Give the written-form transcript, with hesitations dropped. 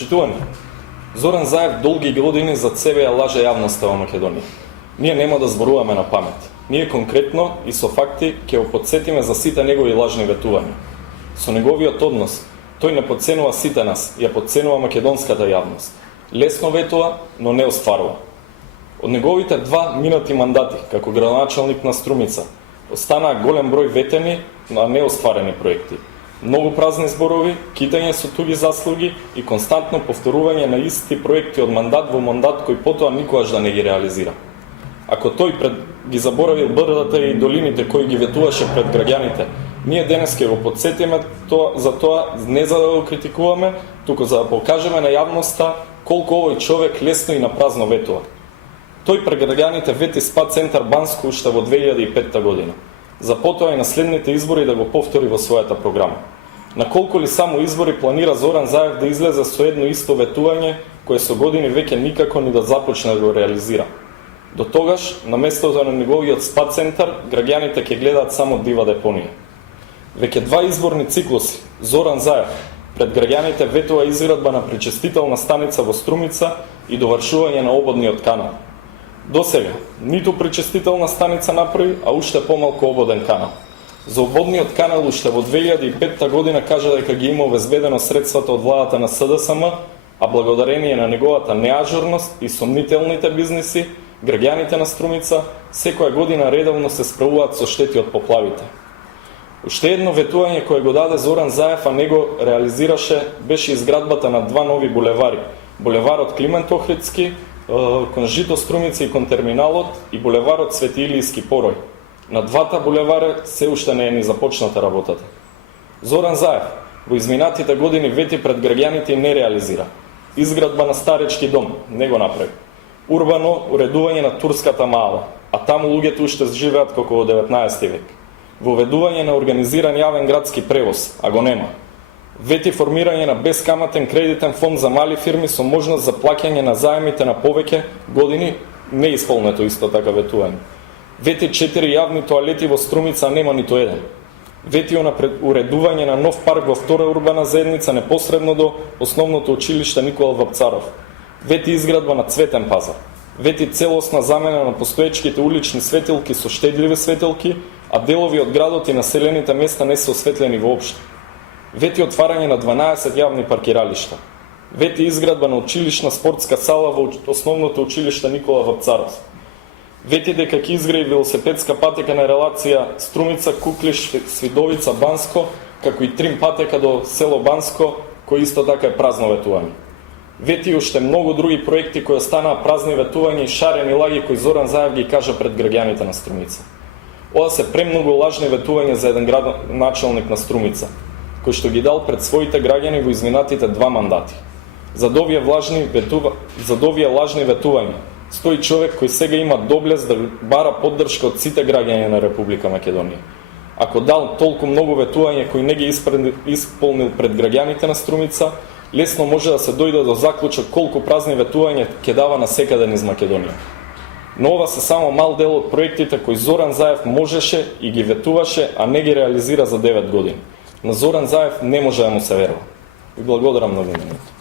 Читувани, Зоран Заев долги години зад себе ја лаже јавноста во Македонија. Ние нема да зборуваме на памет. Ние конкретно и со факти ќе го подсетиме за сите негови лажни ветувања. Со неговиот однос, тој не подценува сите нас, ја подценува македонската јавност. Лесно ветува, но не остварува. Од неговите 2 минати мандати како градоначалник на Струмица, останаа голем број ветени, а не остварени проекти. Многу празни зборови, китање со туги заслуги и константно повторување на исти проекти од мандат во мандат кои потоа никогаш да не ги реализира. Ако тој ги заборавил брдата и долините кои ги ветуваше пред граѓаните, ние денес ќе го подсетиме за тоа не за да го критикуваме, туку за да покажеме на јавноста колку овој човек лесно и на празно ветува. Тој пред граѓаните вети СПА центар Банско уште во 2005 година. За потоа и на следните избори да го повтори во својата програма. На колку ли само избори планира Зоран Заев да излезе со едно исто ветување, кое со години веќе никако ни да започне да го реализира. До тогаш, на местото на неговиот СПА центар, граѓаните ќе гледаат само дива депонија. Веќе 2 изборни циклуси, Зоран Заев пред граѓаните ветува изградба на пречистителна станица во Струмица и довршување на ободниот канал. До сега, ниту пречистителна станица направи, а уште помалку ободен канал. За ободниот канал уште во 2005 година кажа дека ги има обезбедено средствата од владата на СДСМ, а благодарение на неговата неажурност и сомнителните бизниси, граѓаните на Струмица секоја година редовно се справуваат со штети од поплавите. Уште едно ветување кое го даде Зоран Заев, а него реализираше, беше изградбата на 2 нови булевари. Булеварот Климент Охридски, кон Жито Струмица и кон терминалот, и булеварот Свети Илијски Порој. На 2 булевари се уште не е ни започната работата. Зоран Заев во изминатите години вети пред граѓаните и не реализира. Изградба на старечки дом не го направи. Урбано уредување на турската мала, а таму луѓето уште живеат како во 19 век. Воведување на организиран јавен градски превоз, а го нема. Вети формирање на бескаматен кредитен фонд за мали фирми со можност за плаќање на заемите на повеќе години, не исполнето исто така ветување. Вети 4 јавни тоалети во Струмица, а нема ниту еден. Вети уредување на нов парк во втора урбана заедница непосредно до основното училиште Никола Вапцаров. Вети изградба на цветен пазар. Вети целосна замена на постоечките улични светилки со штедливи светилки, а делови од градот и населените места не се осветлени воопшто. Вети отварање на 12 јавни паркиралишта. Вети изградба на училишна спортска сала во основното училиште Никола Вапцаров. Вети дека ќе изгради велосипедска патека на релација Струмица, Куклиш, Свидовица, Банско, како и трим патека до село Банско, кој исто така е празно ветување. Вети уште многу други проекти кои останаа празни ветувања и шарени лаги кои Зоран Заев ги кажа пред граѓаните на Струмица. Ова се премногу лажни ветувања за еден градоначалник на Струмица, кој што ги дал пред своите граѓани во изминатите 2 мандати. За овие лажни ветувања стои човек кој сега има доблест да бара поддршка од сите граѓани на Република Македонија. Ако дал толку многу ветувања кои не ги исполнил пред граѓаните на Струмица, лесно може да се дојде до заклучок колку празни ветувања ќе дава на секаде низ Македонија. Но ова се само мал дел од проектите кои Зоран Заев можеше и ги ветуваше, а не ги реализира за 9 години. На Зоран Заев не може да му се верува. И благодарам на вниманието.